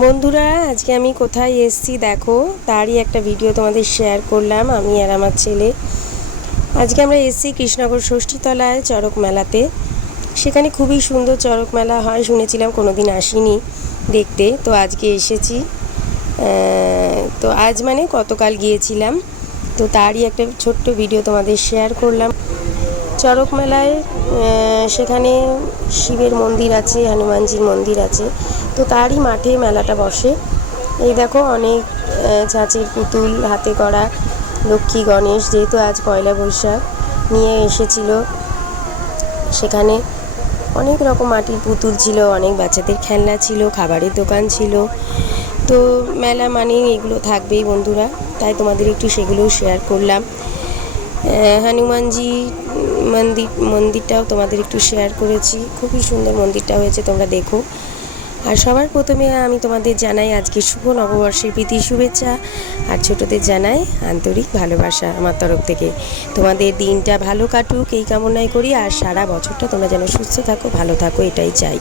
বন্ধুরা, আজকে আমি কোথায় এসেছি দেখো, তারই একটা ভিডিও তোমাদের শেয়ার করলাম আমি আর আমার ছেলে। আজকে আমরা এসেছি কৃষ্ণনগর ষষ্ঠীতলায় চড়ক মেলাতে। সেখানে খুবই সুন্দর চড়ক মেলা হয়, শুনেছিলাম, কোনোদিন আসিনি দেখতে, তো আজকে এসেছি। তো আজ মানে গতকাল গিয়েছিলাম, তো তারই একটা ছোট্ট ভিডিও তোমাদের শেয়ার করলাম। চড়ক মেলায় সেখানে শিবের মন্দির আছে, হনুমানজির মন্দির আছে, তো তারই মাঠে মেলাটা বসে। এই দেখো অনেক ছাঁচের পুতুল হাতে করা, লক্ষ্মী গণেশ, যেহেতু আজ পয়লা বৈশাখ, নিয়ে এসেছিল। সেখানে অনেক রকম মাটির পুতুল ছিল, অনেক বাচ্চাদের খেলনা ছিল, খাবারের দোকান ছিল। তো মেলা মানেই এগুলো থাকবেই বন্ধুরা, তাই তোমাদের একটু সেগুলোও শেয়ার করলাম। হনুমানজি মন্দিরটাও তোমাদের একটু শেয়ার করেছি, খুবই সুন্দর মন্দিরটা হয়েছে, তোমরা দেখো। আর সবার প্রথমে আমি তোমাদের জানাই আজকে শুভ নববর্ষের প্রীতি শুভেচ্ছা, আর ছোটদের জানাই আন্তরিক ভালোবাসা আমার তরফ থেকে। তোমাদের দিনটা ভালো কাটুক এই কামনাই করি, আর সারা বছরটা তোমরা যেন সুস্থ থাকো, ভালো থাকো, এটাই চাই।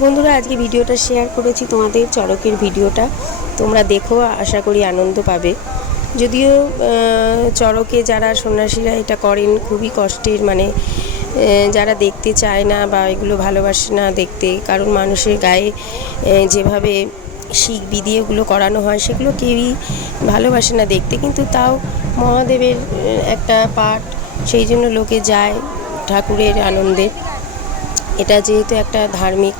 বন্ধুরা, আজকে ভিডিওটা শেয়ার করেছি তোমাদের চড়কের ভিডিওটা, তোমরা দেখো, আশা করি আনন্দ পাবে। যদিও চড়কে যারা সন্ন্যাসীরা এটা করেন খুবই কষ্টের, মানে যারা দেখতে চায় না বা এগুলো ভালোবাসে না দেখতে, কারণ মানুষের গায়ে যেভাবে শিখ বিধি এগুলো করানো হয় সেগুলো কেউই ভালোবাসে না দেখতে, কিন্তু তাও মহাদেবের একটা পাঠ, সেই জন্য লোকে যায় ঠাকুরের আনন্দে। এটা যেহেতু একটা ধার্মিক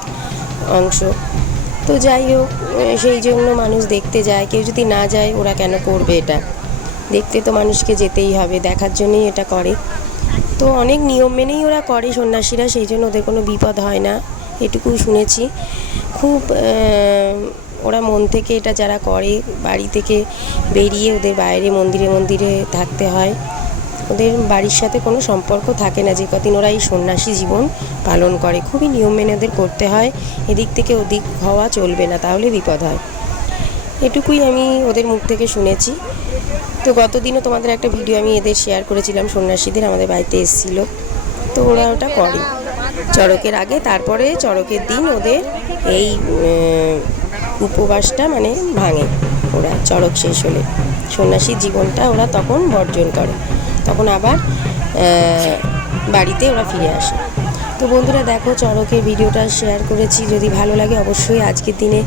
অংশ, তো যাই হোক, সেই জন্য মানুষ দেখতে যায়। কেউ যদি না যায় ওরা কেন করবে? এটা দেখতে তো মানুষকে যেতেই হবে, দেখার জন্যই এটা করে। তো অনেক নিয়ম মেনেই ওরা করে সন্ন্যাসীরা, সেই জন্য ওদের কোনো বিপদ হয় না, এটুকু শুনেছি। খুব ওরা মন থেকে এটা যারা করে, বাড়ি থেকে বেরিয়ে ওদের বাইরে মন্দিরে মন্দিরে থাকতে হয়, ওদের বাড়ির সাথে কোনো সম্পর্ক থাকে না যে কদিন ওরা এই সন্ন্যাসী জীবন পালন করে। খুবই নিয়ম মেনে ওদের করতে হয়, এদিক থেকে ওদিক হওয়া চলবে না, তাহলে বিপদ হয়। এটুকুই আমি ওদের মুখ থেকে শুনেছি। তো গতদিনও তোমাদের একটা ভিডিও আমি এদের শেয়ার করেছিলাম, সন্ন্যাসীদের আমাদের বাড়িতে এসেছিল, তো ওরা ওটা করে চড়কের আগে, তারপরে চড়কের দিন ওদের এই উপবাসটা মানে ভাঙে। ওরা চড়ক শেষ হলে সন্ন্যাসীর জীবনটা ওরা তখন বর্জন করে, তখন আবার বাড়িতে ওরা ফিরে আসে। তো বন্ধুরা দেখো, চড়কের ভিডিওটা শেয়ার করেছি, যদি ভালো লাগে অবশ্যই আজকের দিনে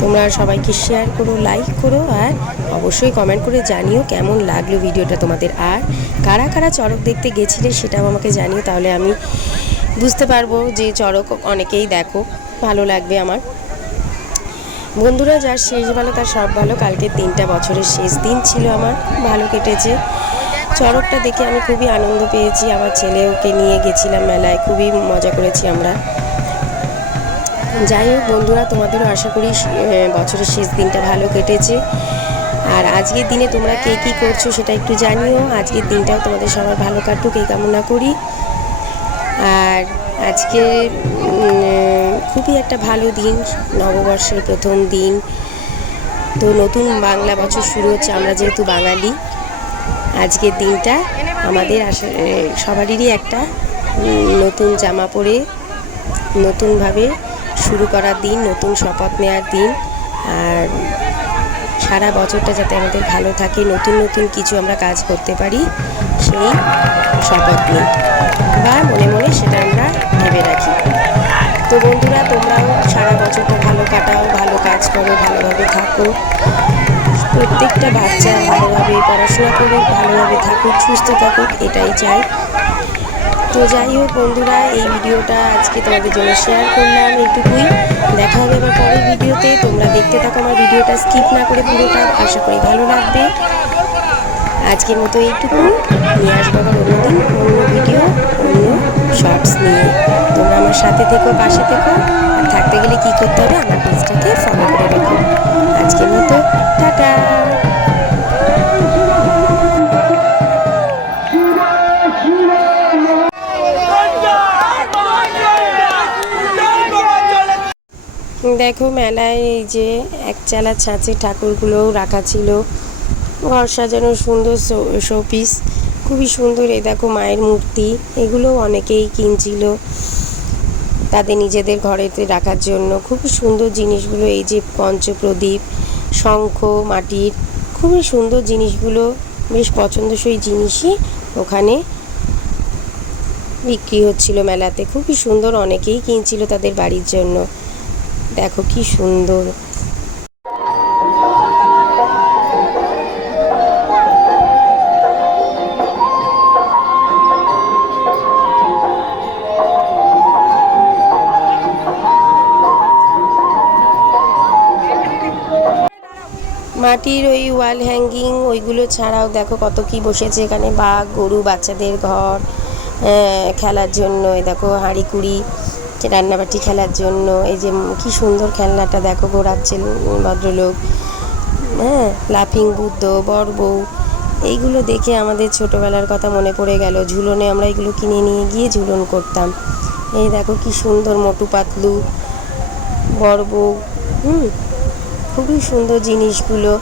তোমরা সবাইকে শেয়ার করো, লাইক করো, আর অবশ্যই কমেন্ট করে জানিও কেমন লাগলো ভিডিওটা তোমাদের। আর কারা কারা চড়ক দেখতে গেছিলে সেটাও আমাকে জানিও, তাহলে আমি বুঝতে পারবো যে চড়ক অনেকেই দেখো, ভালো লাগবে আমার। বন্ধুরা, যার শেষ ভালো তার সব ভালো। কালকের দিনটা বছরের শেষ দিন ছিল, আমার ভালো কেটেছে। চড়কটা দেখে আমি খুবই আনন্দ পেয়েছি, আমার ছেলেওকে নিয়ে গেছিলাম মেলায়, খুবই মজা করেছি আমরা। যাই হোক বন্ধুরা, তোমাদেরও আশা করি বছরের শেষ দিনটা ভালো কেটেছে। আর আজকের দিনে তোমরা কে কী করছো সেটা একটু জানিও, আজকের দিনটাও তোমাদের সবার ভালো কাটুক এই কামনা করি। আর আজকে খুবই একটা ভালো দিন, নববর্ষের প্রথম দিন, তো নতুন বাংলা বছর শুরু হচ্ছে, আমরা যেহেতু বাঙালি, আজকের দিনটা আমাদের সবারই একটা নতুন জামা পরে নতুনভাবে শুরু করার দিন, নতুন শপথ নেওয়ার দিন। আর সারা বছরটা যাতে আমাদের ভালো থাকে, নতুন নতুন কিছু আমরা কাজ করতে পারি, সেই শপথ নিই, বা মনে মনে সেটা আমরা ভেবে রাখি। তো বন্ধুরা, তোমরাও সারা বছরটা ভালো কাটাও, ভালো কাজ করো, ভালোভাবে থাকো, প্রত্যেকটা বাচ্চা ভালোভাবে পড়াশোনা করুক, ভালোভাবে থাকুক, সুস্থ থাকুক, এটাই চাই। তো যাই হোক বন্ধুরা, এই ভিডিওটা আজকে তোমাদের জন্য শেয়ার করলাম, এইটুকুই। দেখা হবে আবার পরের ভিডিওতে, তোমরা দেখতে থাকো আমার ভিডিওটা, স্কিপ না করে পুরোটা, আশা করি ভালো লাগবে। আজকের মতো এইটুকু, নিয়ে আসবো আবার অন্যদিন অন্য ভিডিও, অন্য শর্টস নিয়ে। তোমরা আমার সাথে থেকো, পাশে থেকো, আর থাকতে গেলে কী করতে হবে, আমার পেজটাকে ফলো করে রেখো। আজকের মতো টাটা। দেখো মেলায় এই যে একচালা ছাঁচের ঠাকুরগুলোও রাখা ছিল, ঘর সাজানোর সুন্দর শোপিস, খুবই সুন্দর। এই দেখো মায়ের মূর্তি, এগুলোও অনেকেই কিনছিল। তাদের নিজেদের ঘরেতে রাখার জন্য খুবই সুন্দর জিনিসগুলো। এই যে পঞ্চপ্রদীপ, শঙ্খ মাটির, খুবই সুন্দর জিনিসগুলো, বেশ পছন্দসই জিনিসই ওখানে বিক্রি হচ্ছিল মেলাতে। খুবই সুন্দর, অনেকেই কিনছিল তাদের বাড়ির জন্য। দেখো কি সুন্দর। মাটির ওই ওয়াল হ্যাঙ্গিং ওইগুলো ছাড়াও দেখো কত কি বসেছে এখানে। বাঘ, গরু, বাচ্চাদের ঘর খেলার জন্য। এই দেখো হাঁড়ি কুড়ি, রান্নাবাটি খেলার জন্য। এই যে কি সুন্দর খেলনাটা দেখো, ঘোরাচ্ছেন ভদ্রলোক। হ্যাঁ, লাফিং বুদ্ধ, বর বউ, এইগুলো দেখে আমাদের ছোটোবেলার কথা মনে পড়ে গেল। ঝুলনে আমরা এগুলো কিনে নিয়ে গিয়ে ঝুলন করতাম। এই দেখো কি সুন্দর মোটু পাতলু, বর বউ। খুবই সুন্দর জিনিসগুলো,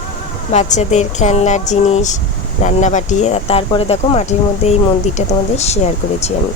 বাচ্চাদের খেলনার জিনিস, রান্নাবাটি। আর তারপরে দেখো মাটির মধ্যে এই মন্দিরটা তোমাদের শেয়ার করেছি আমি।